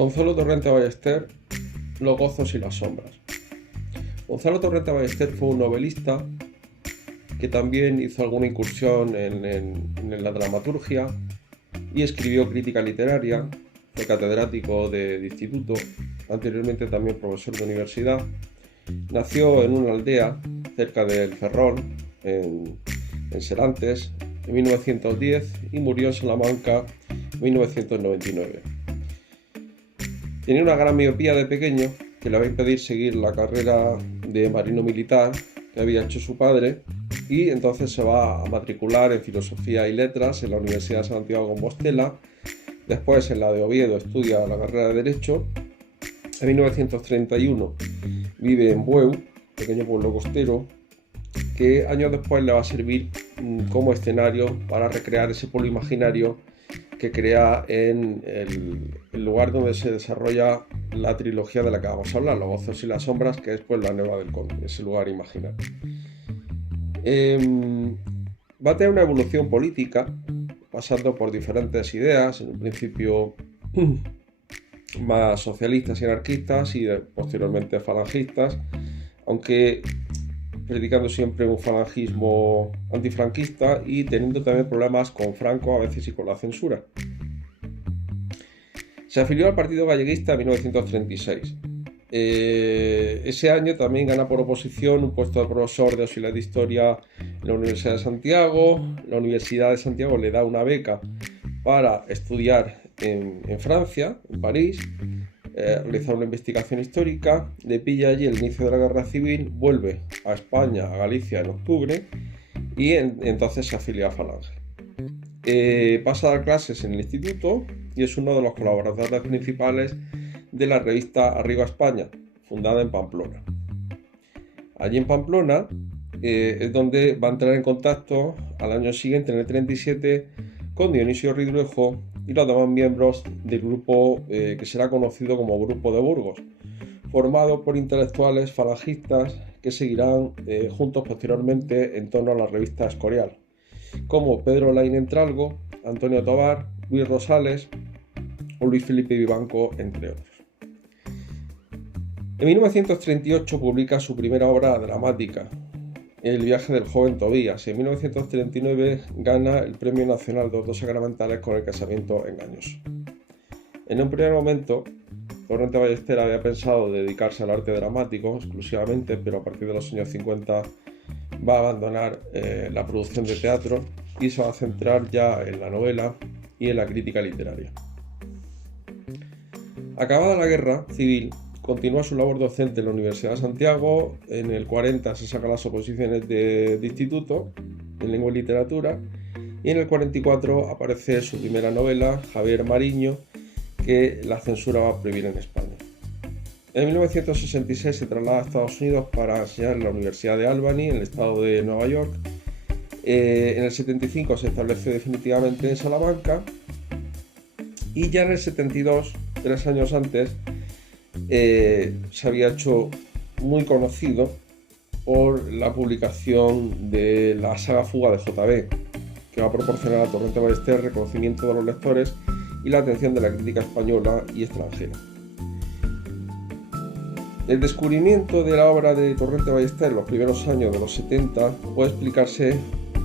Gonzalo Torrente Ballester, Los gozos y las sombras. Gonzalo Torrente Ballester fue un novelista que también hizo alguna incursión en la dramaturgia y escribió crítica literaria. Fue catedrático de instituto, anteriormente también profesor de universidad. Nació en una aldea cerca del Ferrol, en Serantes, en 1910 y murió en Salamanca en 1999. Tenía una gran miopía de pequeño que le va a impedir seguir la carrera de marino militar que había hecho su padre, y entonces se va a matricular en Filosofía y Letras en la Universidad de Santiago de Compostela. Después en la de Oviedo estudia la carrera de Derecho. En 1931 vive en Bueu, pequeño pueblo costero, que años después le va a servir como escenario para recrear ese pueblo imaginario que crea en el lugar donde se desarrolla la trilogía de la que vamos a hablar, Los gozos y las sombras, que es pues la Nueva del Conde, ese lugar imaginario. Va a tener una evolución política, pasando por diferentes ideas, en un principio más socialistas y anarquistas y posteriormente falangistas, aunque predicando siempre un falangismo antifranquista y teniendo también problemas con Franco a veces y con la censura. Se afilió al Partido Galleguista en 1936. Ese año también gana por oposición un puesto de profesor de auxiliar de historia en la Universidad de Santiago. La Universidad de Santiago le da una beca para estudiar en Francia, en París, realizar una investigación histórica. Le pilla allí el inicio de la Guerra Civil, vuelve a España, a Galicia en octubre, y entonces se afilia a Falange. Pasa a dar clases en el instituto y es uno de los colaboradores principales de la revista Arriba España, fundada en Pamplona. Allí en Pamplona es donde va a entrar en contacto al año siguiente, en el 37, con Dionisio Ridruejo y los demás miembros del grupo que será conocido como Grupo de Burgos, formado por intelectuales falangistas que seguirán juntos posteriormente en torno a la revista Escorial, como Pedro Laín Entralgo, Antonio Tobar, Luis Rosales o Luis Felipe Vivanco, entre otros. En 1938 publica su primera obra dramática, El viaje del joven Tobías, y en 1939 gana el Premio Nacional de Autos Sacramentales con El casamiento engañoso. En un primer momento, Torrente Ballester había pensado dedicarse al arte dramático exclusivamente, pero a partir de los años 50 va a abandonar la producción de teatro y se va a centrar ya en la novela y en la crítica literaria. Acabada la guerra civil, continúa su labor docente en la Universidad de Santiago. En el 40 se sacan las oposiciones de instituto en lengua y literatura, y en el 44 aparece su primera novela, Javier Mariño, que la censura va a prohibir en España. En 1966 se traslada a Estados Unidos para enseñar en la Universidad de Albany, en el estado de Nueva York. En el 75 se establece definitivamente en Salamanca, y ya en el 72, 3 años antes, se había hecho muy conocido por la publicación de la saga Fuga de JB, que va a proporcionar a Torrente Ballester reconocimiento de los lectores y la atención de la crítica española y extranjera. El descubrimiento de la obra de Torrente Ballester en los primeros años de los 70 puede explicarse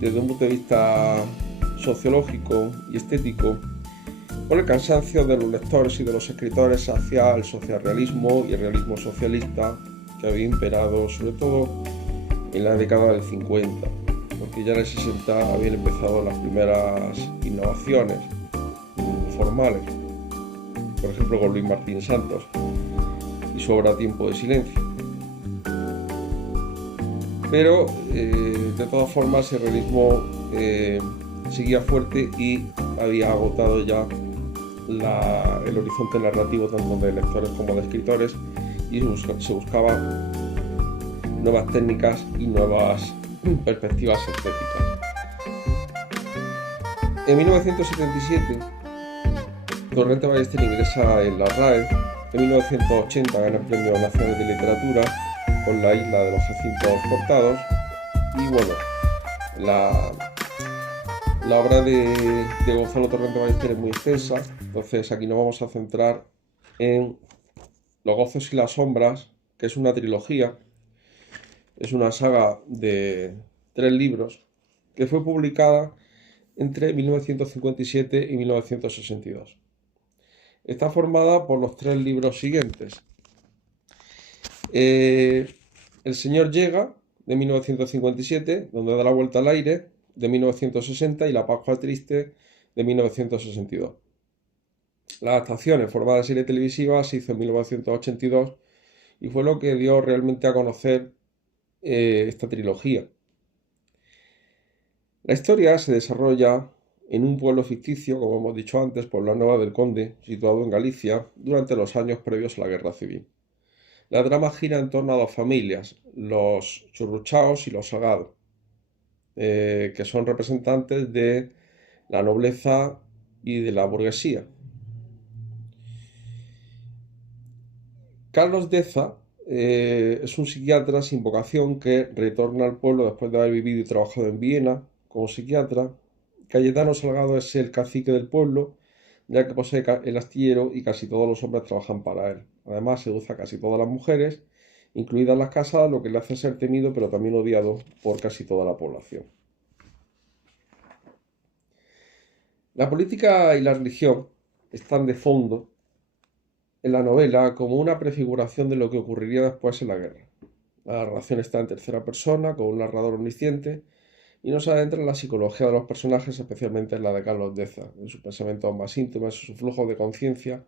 desde un punto de vista sociológico y estético por el cansancio de los lectores y de los escritores hacia el socialrealismo y el realismo socialista que había imperado sobre todo en la década del 50, porque ya en el 60 habían empezado las primeras innovaciones formales, por ejemplo con Luis Martín Santos y su obra Tiempo de silencio. Pero de todas formas el realismo seguía fuerte y había agotado ya el horizonte narrativo tanto de lectores como de escritores, y se buscaban nuevas técnicas y nuevas perspectivas estéticas. En 1977 Torrente Ballester ingresa en la RAE. En 1980 gana el Premio Nacional de Literatura con La isla de los jacintos cortados. Y bueno, la obra de Gonzalo Torrente Ballester es muy extensa, entonces aquí nos vamos a centrar en Los gozos y las sombras, que es una trilogía, es una saga de 3 libros que fue publicada entre 1957 y 1962. Está formada por los 3 libros siguientes. El Señor llega, de 1957, donde da la vuelta al aire, de 1960, y La Pascua Triste, de 1962. La adaptación en forma de serie televisiva se hizo en 1982 y fue lo que dio realmente a conocer esta trilogía. La historia se desarrolla en un pueblo ficticio, como hemos dicho antes, Poblanueva del Conde, situado en Galicia, durante los años previos a la Guerra Civil. La trama gira en torno a 2 familias, los Churruchaos y los Sagado, que son representantes de la nobleza y de la burguesía. Carlos Deza es un psiquiatra sin vocación que retorna al pueblo después de haber vivido y trabajado en Viena como psiquiatra. Cayetano Salgado es el cacique del pueblo, ya que posee el astillero y casi todos los hombres trabajan para él. Además, seduce a casi todas las mujeres, incluidas las casadas, lo que le hace ser temido pero también odiado por casi toda la población. La política y la religión están de fondo en la novela como una prefiguración de lo que ocurriría después en la guerra. La narración está en tercera persona, con un narrador omnisciente, y nos adentra en la psicología de los personajes, especialmente en la de Carlos Deza, en sus pensamientos más íntimos, su flujo de conciencia,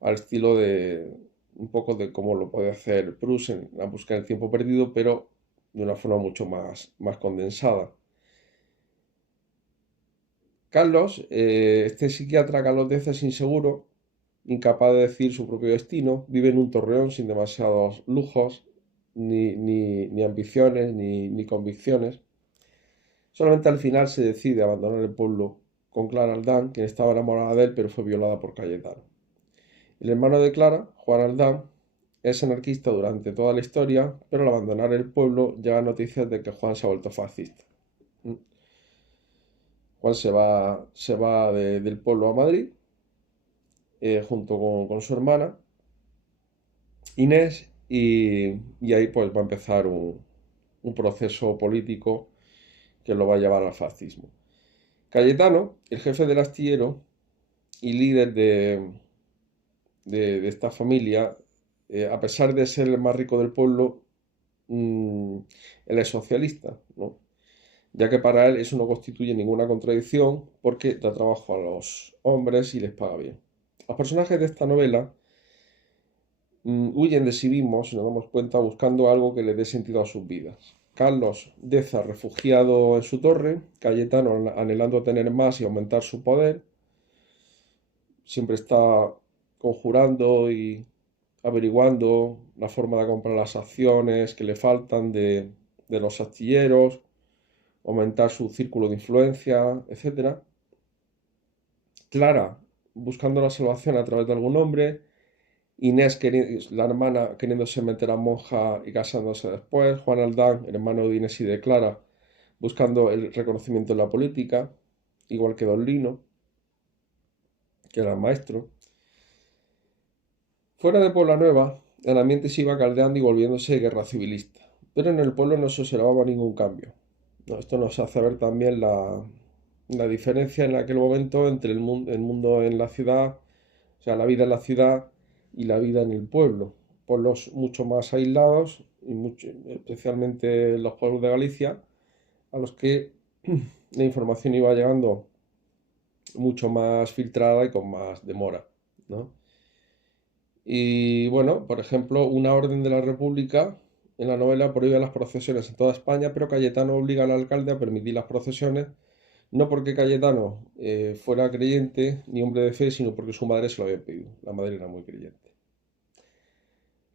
al estilo de un poco de cómo lo puede hacer Proust en La búsqueda del tiempo perdido, pero de una forma mucho más condensada. Carlos, este psiquiatra Carlos Deza es inseguro, incapaz de decir su propio destino, vive en un torreón sin demasiados lujos, ni ambiciones, ni convicciones. Solamente al final se decide abandonar el pueblo con Clara Aldán, quien estaba enamorada de él, pero fue violada por Cayetano. El hermano de Clara, Juan Aldán, es anarquista durante toda la historia, pero al abandonar el pueblo llegan noticias de que Juan se ha vuelto fascista. Juan se va del pueblo a Madrid, junto con su hermana Inés, y ahí pues va a empezar un proceso político que lo va a llevar al fascismo. Cayetano, el jefe del astillero y líder de esta familia, a pesar de ser el más rico del pueblo, él es socialista, ¿no? Ya que para él eso no constituye ninguna contradicción porque da trabajo a los hombres y les paga bien. Los personajes de esta novela huyen de sí mismos, si nos damos cuenta, buscando algo que le dé sentido a sus vidas. Carlos Deza, refugiado en su torre, Cayetano anhelando tener más y aumentar su poder, siempre está conjurando y averiguando la forma de comprar las acciones que le faltan de los astilleros, aumentar su círculo de influencia, etc. Clara, buscando la salvación a través de algún hombre. Inés, la hermana, queriéndose meter a monja y casándose después. Juan Aldán, hermano de Inés y de Clara, buscando el reconocimiento en la política, igual que Don Lino, que era el maestro. Fuera de Poblanueva, el ambiente se iba caldeando y volviéndose guerra civilista, pero en el pueblo no se observaba ningún cambio. Esto nos hace ver también la diferencia en aquel momento entre el mundo en la ciudad, o sea, la vida en la ciudad y la vida en el pueblo. Pueblos mucho más aislados, especialmente los pueblos de Galicia, a los que la información iba llegando mucho más filtrada y con más demora, ¿no? Y bueno, por ejemplo, una orden de la República en la novela prohíbe las procesiones en toda España, pero Cayetano obliga al alcalde a permitir las procesiones, no porque Cayetano fuera creyente ni hombre de fe, sino porque su madre se lo había pedido. La madre era muy creyente.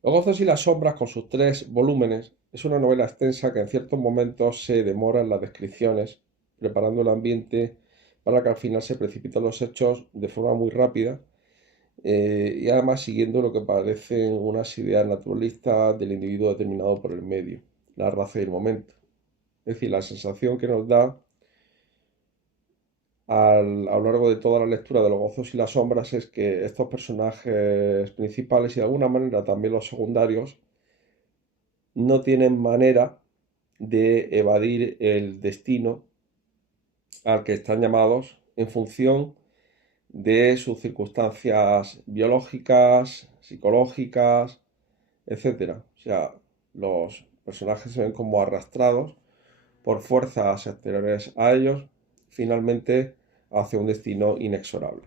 Los gozos y las sombras, con sus 3 volúmenes, es una novela extensa que en ciertos momentos se demora en las descripciones, preparando el ambiente para que al final se precipiten los hechos de forma muy rápida, y además siguiendo lo que parecen unas ideas naturalistas del individuo determinado por el medio, la raza y el momento. Es decir, la sensación que nos da a lo largo de toda la lectura de los gozos y las sombras es que estos personajes principales y de alguna manera también los secundarios no tienen manera de evadir el destino al que están llamados en función de sus circunstancias biológicas, psicológicas, etcétera. O sea, los personajes se ven como arrastrados por fuerzas exteriores a ellos, finalmente hacia un destino inexorable.